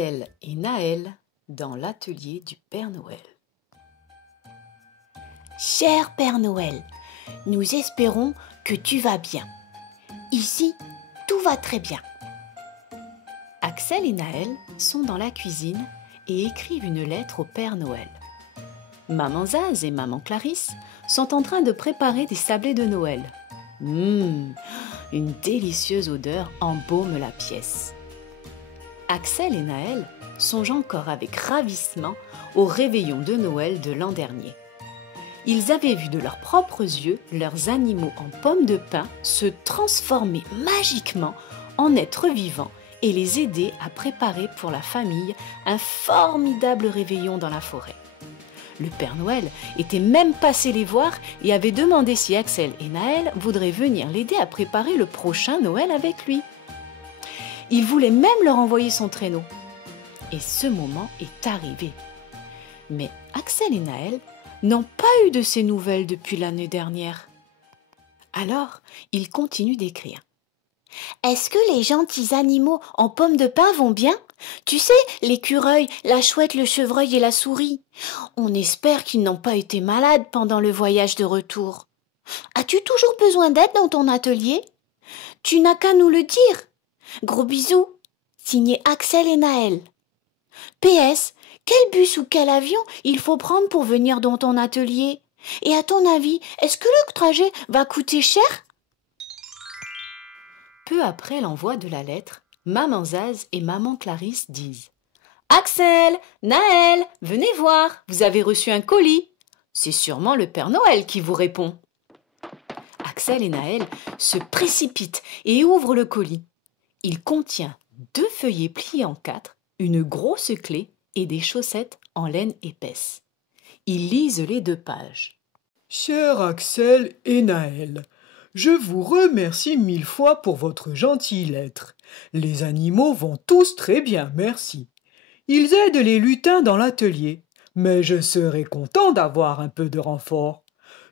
Axel et Naël dans l'atelier du Père Noël. Cher Père Noël, nous espérons que tu vas bien. Ici, tout va très bien. Axel et Naël sont dans la cuisine et écrivent une lettre au Père Noël. Maman Zaz et Maman Clarisse sont en train de préparer des sablés de Noël. Une délicieuse odeur embaume la pièce. Axel et Naël songent encore avec ravissement au réveillon de Noël de l'an dernier. Ils avaient vu de leurs propres yeux leurs animaux en pommes de pin se transformer magiquement en êtres vivants et les aider à préparer pour la famille un formidable réveillon dans la forêt. Le Père Noël était même passé les voir et avait demandé si Axel et Naël voudraient venir l'aider à préparer le prochain Noël avec lui. Il voulait même leur envoyer son traîneau. Et ce moment est arrivé. Mais Axel et Naël n'ont pas eu de ces nouvelles depuis l'année dernière. Alors, ils continuent d'écrire. Est-ce que les gentils animaux en pommes de pin vont bien? Tu sais, l'écureuil, la chouette, le chevreuil et la souris. On espère qu'ils n'ont pas été malades pendant le voyage de retour. As-tu toujours besoin d'aide dans ton atelier? Tu n'as qu'à nous le dire. Gros bisous, signé Axel et Naël. PS, quel bus ou quel avion il faut prendre pour venir dans ton atelier? Et à ton avis, est-ce que le trajet va coûter cher? Peu après l'envoi de la lettre, Maman Zaz et Maman Clarisse disent « Axel, Naël, venez voir, vous avez reçu un colis. C'est sûrement le Père Noël qui vous répond. » Axel et Naël se précipitent et ouvrent le colis. Il contient 2 feuillets pliés en 4, une grosse clé et des chaussettes en laine épaisse. Ils lisent les 2 pages. Cher Axel et Naël, je vous remercie 1000 fois pour votre gentille lettre. Les animaux vont tous très bien, merci. Ils aident les lutins dans l'atelier, mais je serais content d'avoir un peu de renfort.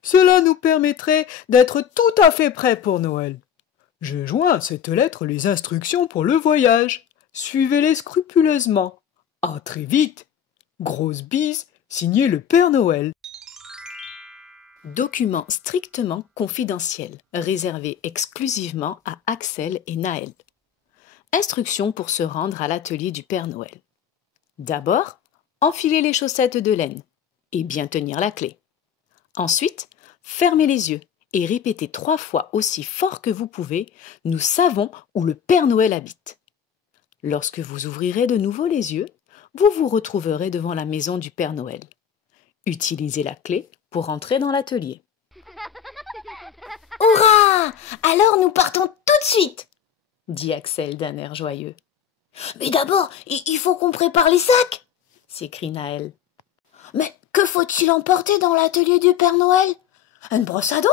Cela nous permettrait d'être tout à fait prêts pour Noël. Je joins à cette lettre les instructions pour le voyage. Suivez-les scrupuleusement. À très vite. Grosse bise, signé le Père Noël. Document strictement confidentiel, réservé exclusivement à Axel et Naël. Instructions pour se rendre à l'atelier du Père Noël. D'abord, enfilez les chaussettes de laine et bien tenir la clé. Ensuite, fermez les yeux et répétez 3 fois aussi fort que vous pouvez « Nous savons où le Père Noël habite ». Lorsque vous ouvrirez de nouveau les yeux, vous vous retrouverez devant la maison du Père Noël. Utilisez la clé pour entrer dans l'atelier. Hurrah! Alors nous partons tout de suite, dit Axel d'un air joyeux. Mais d'abord, il faut qu'on prépare les sacs, s'écrie Naël. Mais que faut-il emporter dans l'atelier du Père Noël? Une brosse à dents?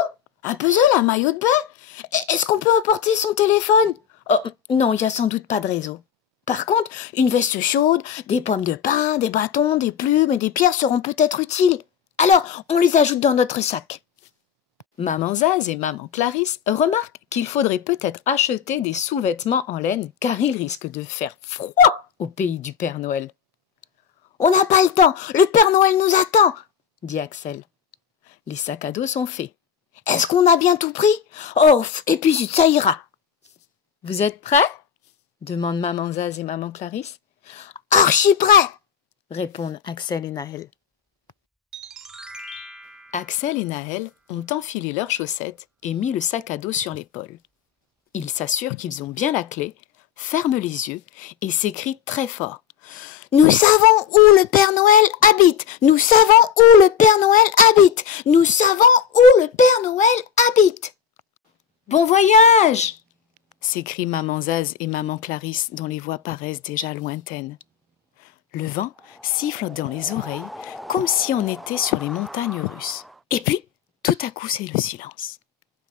Un puzzle? Un maillot de bain? Est-ce qu'on peut emporter son téléphone? Oh, non, il n'y a sans doute pas de réseau. Par contre, une veste chaude, des pommes de pin, des bâtons, des plumes et des pierres seront peut-être utiles. Alors, on les ajoute dans notre sac. Maman Zaz et Maman Clarisse remarquent qu'il faudrait peut-être acheter des sous-vêtements en laine car il risque de faire froid au pays du Père Noël. On n'a pas le temps, le Père Noël nous attend, dit Axel. Les sacs à dos sont faits. Est-ce qu'on a bien tout pris? Oh, et puis zut, ça ira. Vous êtes prêts? Demandent Maman Zaz et Maman Clarisse. Archi prêt, répondent Axel et Naël. Axel et Naël ont enfilé leurs chaussettes et mis le sac à dos sur l'épaule. Ils s'assurent qu'ils ont bien la clé, ferment les yeux et s'écrient très fort. Nous savons où le Père Noël habite. Nous savons où le Père Noël habite. Nous savons où le Père Noël habite. Bon voyage! S'écrient Maman Zaz et Maman Clarisse dont les voix paraissent déjà lointaines. Le vent siffle dans les oreilles comme si on était sur les montagnes russes. Et puis, tout à coup, c'est le silence.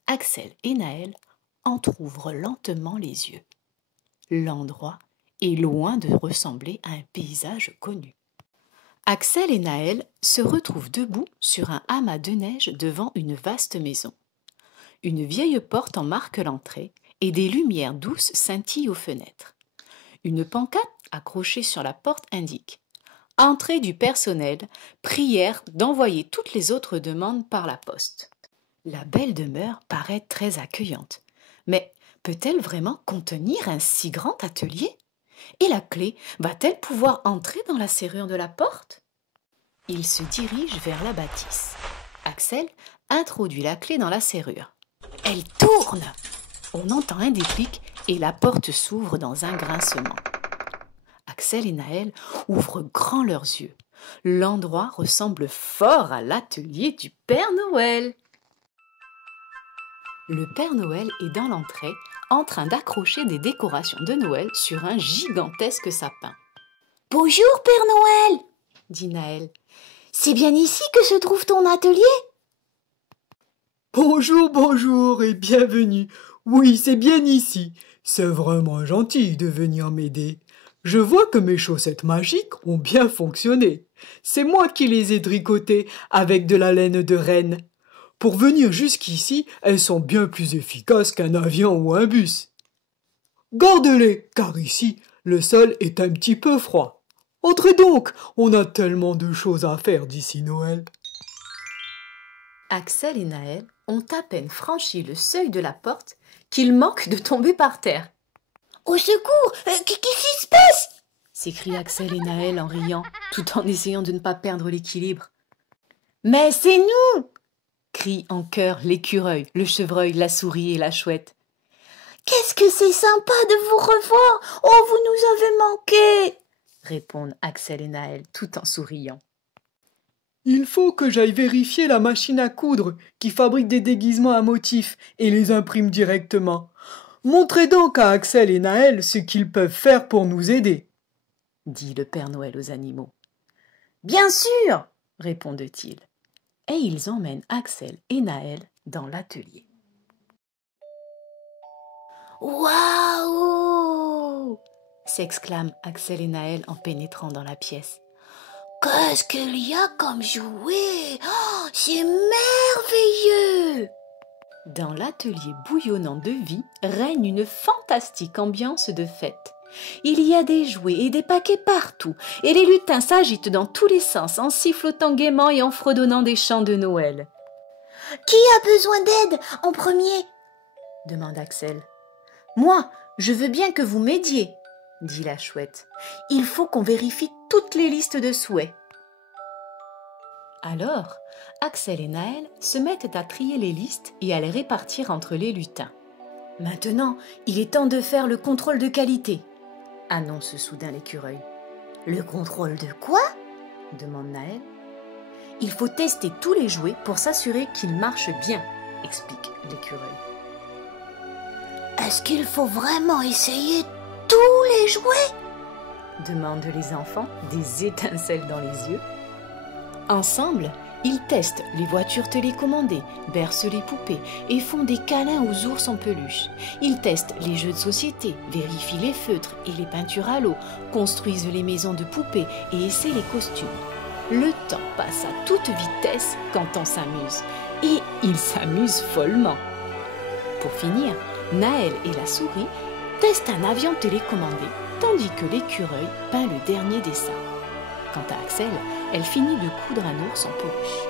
Axel et Naël entr'ouvrent lentement les yeux. L'endroit est loin de ressembler à un paysage connu. Axel et Naël se retrouvent debout sur un amas de neige devant une vaste maison. Une vieille porte en marque l'entrée et des lumières douces scintillent aux fenêtres. Une pancarte accrochée sur la porte indique Entrée du personnel, prière d'envoyer toutes les autres demandes par la poste. La belle demeure paraît très accueillante. Mais peut-elle vraiment contenir un si grand atelier? Et la clé va-t-elle pouvoir entrer dans la serrure de la porte? Il se dirige vers la bâtisse. Axel introduit la clé dans la serrure. Elle tourne! On entend un déclic et la porte s'ouvre dans un grincement. Axel et Naël ouvrent grand leurs yeux. L'endroit ressemble fort à l'atelier du Père Noël. Le Père Noël est dans l'entrée, en train d'accrocher des décorations de Noël sur un gigantesque sapin. « Bonjour, Père Noël !» dit Naël. « C'est bien ici que se trouve ton atelier ?» Bonjour, bonjour et bienvenue. Oui, c'est bien ici. C'est vraiment gentil de venir m'aider. Je vois que mes chaussettes magiques ont bien fonctionné. C'est moi qui les ai tricotées avec de la laine de renne. Pour venir jusqu'ici, elles sont bien plus efficaces qu'un avion ou un bus. Gardez-les, car ici, le sol est un petit peu froid. Entrez donc, on a tellement de choses à faire d'ici Noël. Axel et Naël ont à peine franchi le seuil de la porte qu'ils manquent de tomber par terre. « Au secours! Qu'est-ce qui se passe ?» s'écrient Axel et Naël en riant, tout en essayant de ne pas perdre l'équilibre. « Mais c'est nous !» crient en chœur l'écureuil, le chevreuil, la souris et la chouette. « Qu'est-ce que c'est sympa de vous revoir! Oh, vous nous avez manqué !» répondent Axel et Naël tout en souriant. Il faut que j'aille vérifier la machine à coudre qui fabrique des déguisements à motifs et les imprime directement. Montrez donc à Axel et Naël ce qu'ils peuvent faire pour nous aider, dit le Père Noël aux animaux. Bien sûr, répondent-ils. Et ils emmènent Axel et Naël dans l'atelier. Waouh! S'exclament Axel et Naël en pénétrant dans la pièce. Qu'est-ce qu'il y a comme jouet? Oh, c'est merveilleux! Dans l'atelier bouillonnant de vie règne une fantastique ambiance de fête. Il y a des jouets et des paquets partout, et les lutins s'agitent dans tous les sens en sifflotant gaiement et en fredonnant des chants de Noël. « Qui a besoin d'aide en premier ?» demande Axel. « Moi, je veux bien que vous m'aidiez, » dit la chouette. « Il faut qu'on vérifie toutes les listes de souhaits. » Alors, Axel et Naël se mettent à trier les listes et à les répartir entre les lutins. « Maintenant, il est temps de faire le contrôle de qualité, » annonce soudain l'écureuil. « Le contrôle de quoi ?» demande Naël. « Il faut tester tous les jouets pour s'assurer qu'ils marchent bien, » explique l'écureuil. « Est-ce qu'il faut vraiment essayer tous les jouets ?» demandent les enfants, des étincelles dans les yeux. Ensemble, ils testent les voitures télécommandées, bercent les poupées et font des câlins aux ours en peluche. Ils testent les jeux de société, vérifient les feutres et les peintures à l'eau, construisent les maisons de poupées et essaient les costumes. Le temps passe à toute vitesse quand on s'amuse. Et ils s'amusent follement. Pour finir, Naël et la souris testent un avion télécommandé, tandis que l'écureuil peint le dernier dessin. Quant à Axel, elle finit de coudre un ours en peluche.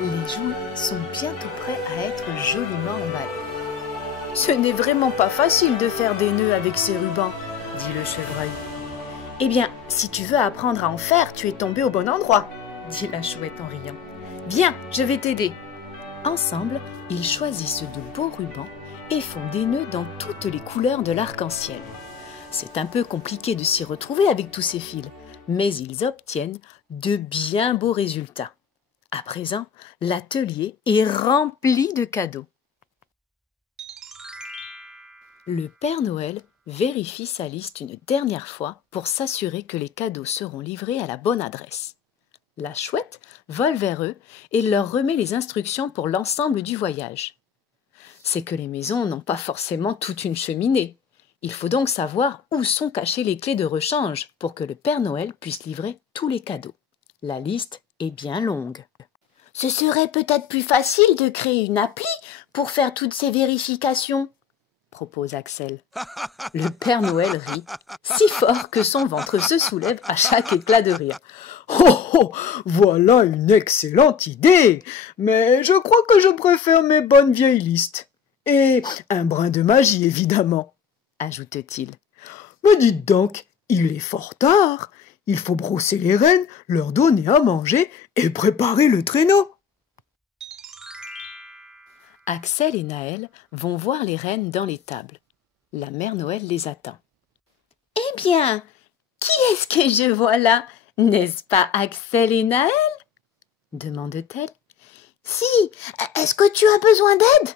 Les jouets sont bientôt prêts à être joliment emballés. « Ce n'est vraiment pas facile de faire des nœuds avec ces rubans, » dit le chevreuil. « Eh bien, si tu veux apprendre à en faire, tu es tombé au bon endroit, » dit la chouette en riant. « Viens, je vais t'aider. » Ensemble, ils choisissent de beaux rubans et font des nœuds dans toutes les couleurs de l'arc-en-ciel. C'est un peu compliqué de s'y retrouver avec tous ces fils, mais ils obtiennent de bien beaux résultats. À présent, l'atelier est rempli de cadeaux. Le Père Noël vérifie sa liste une dernière fois pour s'assurer que les cadeaux seront livrés à la bonne adresse. La chouette vole vers eux et leur remet les instructions pour l'ensemble du voyage. C'est que les maisons n'ont pas forcément toute une cheminée. Il faut donc savoir où sont cachées les clés de rechange pour que le Père Noël puisse livrer tous les cadeaux. La liste est bien longue. Ce serait peut-être plus facile de créer une appli pour faire toutes ces vérifications, propose Axel. Le Père Noël rit, si fort que son ventre se soulève à chaque éclat de rire. Oh, oh, voilà une excellente idée, mais je crois que je préfère mes bonnes vieilles listes. Et un brin de magie, évidemment, ajoute-t-il. Mais dites donc, il est fort tard. Il faut brosser les rennes, leur donner à manger et préparer le traîneau. Axel et Naël vont voir les rennes dans l'étable. La mère Noël les attend. Eh bien, qui est-ce que je vois là? N'est-ce pas Axel et Naël? Demande-t-elle. Si, est-ce que tu as besoin d'aide?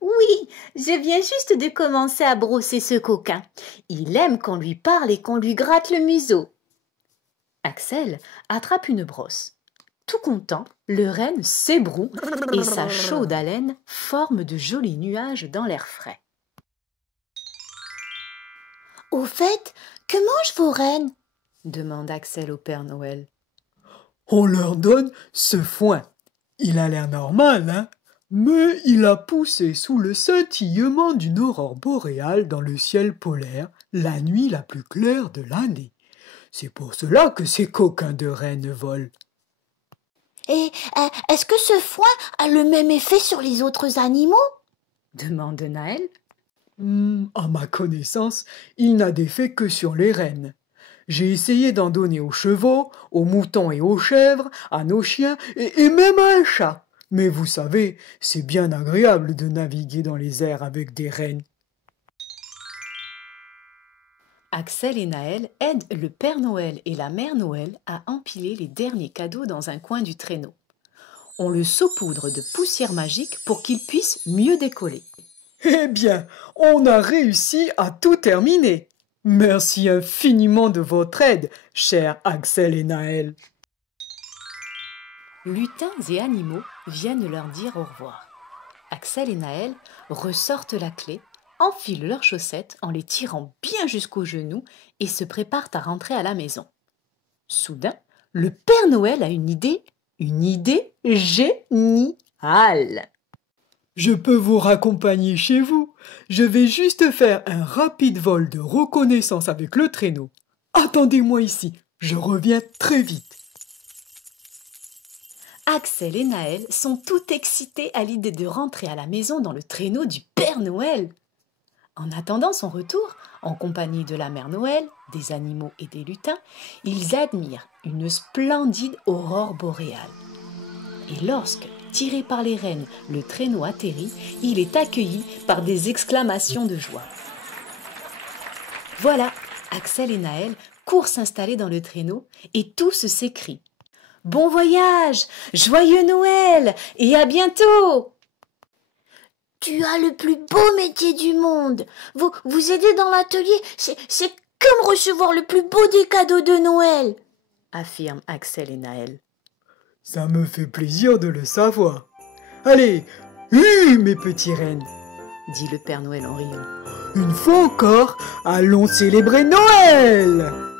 Oui, je viens juste de commencer à brosser ce coquin. Il aime qu'on lui parle et qu'on lui gratte le museau. Axel attrape une brosse. Tout content, le renne s'ébroue et sa chaude haleine forme de jolis nuages dans l'air frais. Au fait, que mangent vos rennes? Demande Axel au Père Noël. On leur donne ce foin. Il a l'air normal, hein? Mais il a poussé sous le scintillement d'une aurore boréale dans le ciel polaire, la nuit la plus claire de l'année. C'est pour cela que ces coquins de rennes volent. Et est-ce que ce foin a le même effet sur les autres animaux? Demande Naël. À ma connaissance, il n'a d'effet que sur les rennes. J'ai essayé d'en donner aux chevaux, aux moutons et aux chèvres, à nos chiens et même à un chat. Mais vous savez, c'est bien agréable de naviguer dans les airs avec des rennes. Axel et Naël aident le Père Noël et la Mère Noël à empiler les derniers cadeaux dans un coin du traîneau. On le saupoudre de poussière magique pour qu'il puisse mieux décoller. Eh bien, on a réussi à tout terminer. Merci infiniment de votre aide, chers Axel et Naël. Lutins et animaux viennent leur dire au revoir. Axel et Naël ressortent la clé, enfilent leurs chaussettes en les tirant bien jusqu'aux genoux et se préparent à rentrer à la maison. Soudain, le Père Noël a une idée géniale. Je peux vous raccompagner chez vous. Je vais juste faire un rapide vol de reconnaissance avec le traîneau. Attendez-moi ici, je reviens très vite. Axel et Naël sont tout excités à l'idée de rentrer à la maison dans le traîneau du Père Noël. En attendant son retour, en compagnie de la Mère Noël, des animaux et des lutins, ils admirent une splendide aurore boréale. Et lorsque, tiré par les rennes, le traîneau atterrit, il est accueilli par des exclamations de joie. Voilà, Axel et Naël courent s'installer dans le traîneau et tous s'écrient « Bon voyage, joyeux Noël et à bientôt !» Tu as le plus beau métier du monde. Vous aider dans l'atelier, c'est comme recevoir le plus beau des cadeaux de Noël, affirment Axel et Naël. Ça me fait plaisir de le savoir. Allez, mes petits rennes, dit le Père Noël en riant. Une fois encore, allons célébrer Noël!